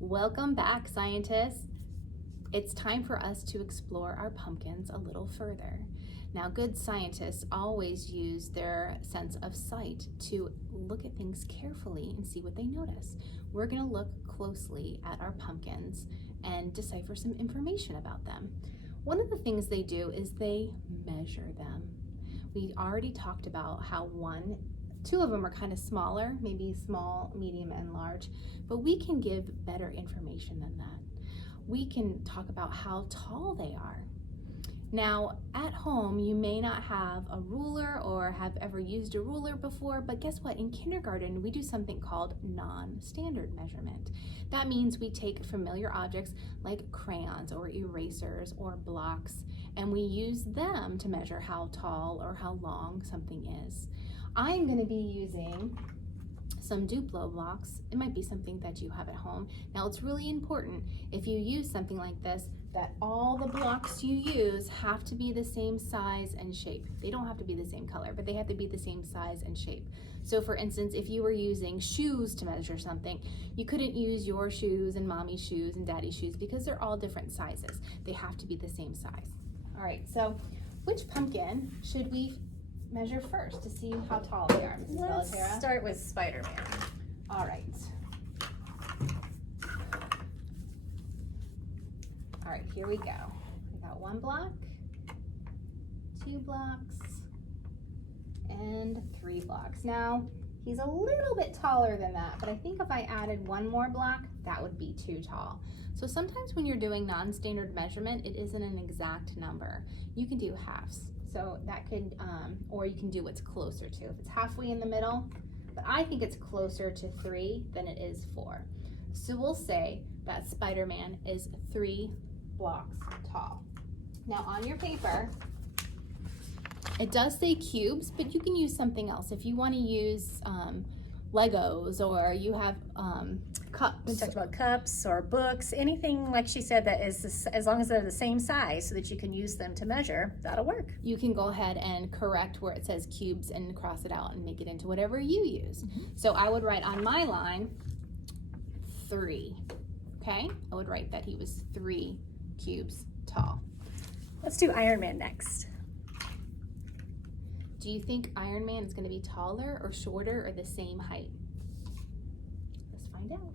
Welcome back, scientists. It's time for us to explore our pumpkins a little further. Now, good scientists always use their sense of sight to look at things carefully and see what they notice. We're going to look closely at our pumpkins and decipher some information about them. One of the things they do is they measure them. We already talked about how two of them are kind of smaller, maybe small, medium, and large, but we can give better information than that. We can talk about how tall they are. Now, at home, you may not have a ruler or have ever used a ruler before, but guess what? In kindergarten, we do something called non-standard measurement. That means we take familiar objects like crayons or erasers or blocks, and we use them to measure how tall or how long something is. I'm going to be using some Duplo blocks. It might be something that you have at home. Now, it's really important if you use something like this that all the blocks you use have to be the same size and shape. They don't have to be the same color, but they have to be the same size and shape. So for instance, if you were using shoes to measure something, you couldn't use your shoes and mommy's shoes and daddy's shoes because they're all different sizes. They have to be the same size. All right, so which pumpkin should we measure first to see how tall they are, Mrs. Let's Bellaterra? start with Spider-Man. All right. All right, here we go. I got 1 block, 2 blocks, and 3 blocks. Now, he's a little bit taller than that, but I think if I added 1 more block, that would be too tall. So sometimes when you're doing non-standard measurement, it isn't an exact number. You can do halves. So that could, or you can do what's closer to. If it's halfway in the middle, but I think it's closer to 3 than it is 4. So we'll say that Spider-Man is 3 blocks tall. Now on your paper, it does say cubes, but you can use something else. If you want to use Legos or you have cups. We talked about cups or books, anything like she said that is, as long as they're the same size so that you can use them to measure, that'll work. You can go ahead and correct where it says cubes and cross it out and make it into whatever you use. So I would write on my line 3, okay? I would write that he was 3 cubes tall. Let's do Iron Man next. Do you think Iron Man is going to be taller or shorter or the same height? Let's find out.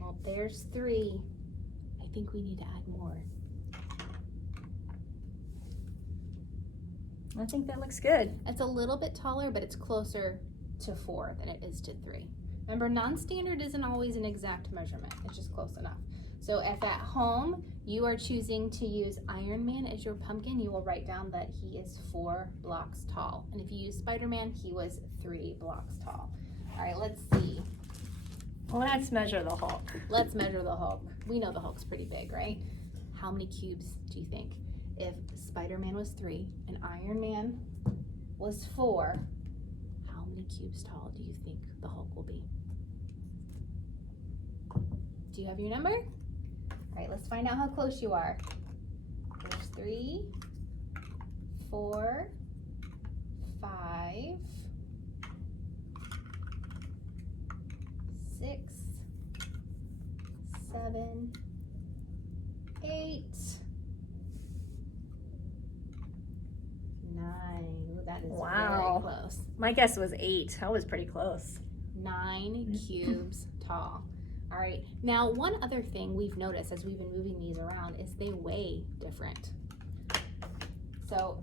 Well, there's 3. I think we need to add more. I think that looks good. It's a little bit taller, but it's closer to 4 than it is to 3. Remember, non-standard isn't always an exact measurement. It's just close enough. So if at home you are choosing to use Iron Man as your pumpkin, you will write down that he is 4 blocks tall. And if you use Spider-Man, he was 3 blocks tall. All right, let's see. Let's measure the Hulk. Let's measure the Hulk. We know the Hulk's pretty big, right? How many cubes do you think? If Spider-Man was 3 and Iron Man was 4, how many cubes tall do you think the Hulk will be? Do you have your number? All right, let's find out how close you are. There's 3, 4, 5, 6, 7, 8, 9. Ooh, that is Wow. very close. My guess was 8. I was pretty close. 9 cubes tall. All right, now one other thing we've noticed as we've been moving these around is they weigh different. So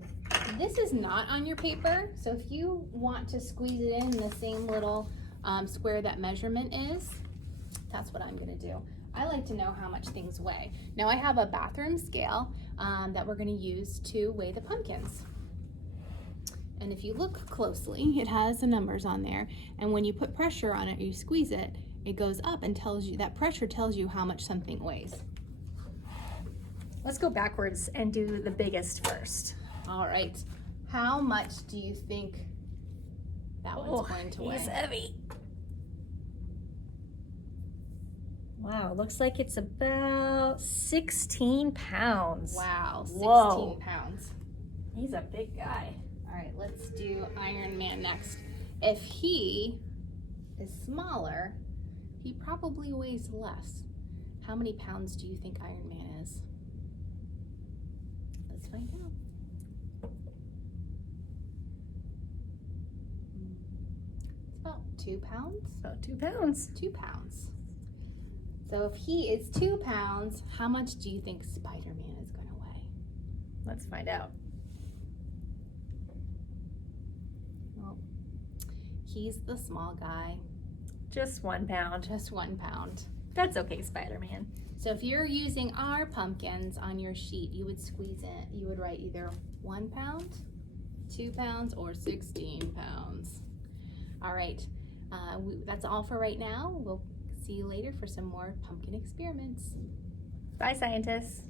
this is not on your paper, so if you want to squeeze it in the same little square that measurement is, that's what I'm gonna do. I like to know how much things weigh. Now I have a bathroom scale that we're gonna use to weigh the pumpkins. And if you look closely, it has the numbers on there, and when you put pressure on it, you squeeze it, it goes up and tells you, that pressure tells you how much something weighs. Let's go backwards and do the biggest first. All right, how much do you think that one's going to weigh? He's heavy. Wow, looks like it's about 16 pounds. Wow, 16 Whoa. pounds. He's a big guy. All right, let's do Iron Man next. If he is smaller, he probably weighs less. How many pounds do you think Iron Man is? Let's find out. It's about 2 pounds. About 2 pounds. 2 pounds. So if he is 2 pounds, how much do you think Spider-Man is going to weigh? Let's find out. Well, he's the small guy, Just 1 pound. just 1 pound. That's okay, Spider-Man. So if you're using our pumpkins on your sheet, you would squeeze it. You would write either 1 pound, 2 pounds, or 16 pounds. All right, that's all for right now. We'll see you later for some more pumpkin experiments. Bye, scientists.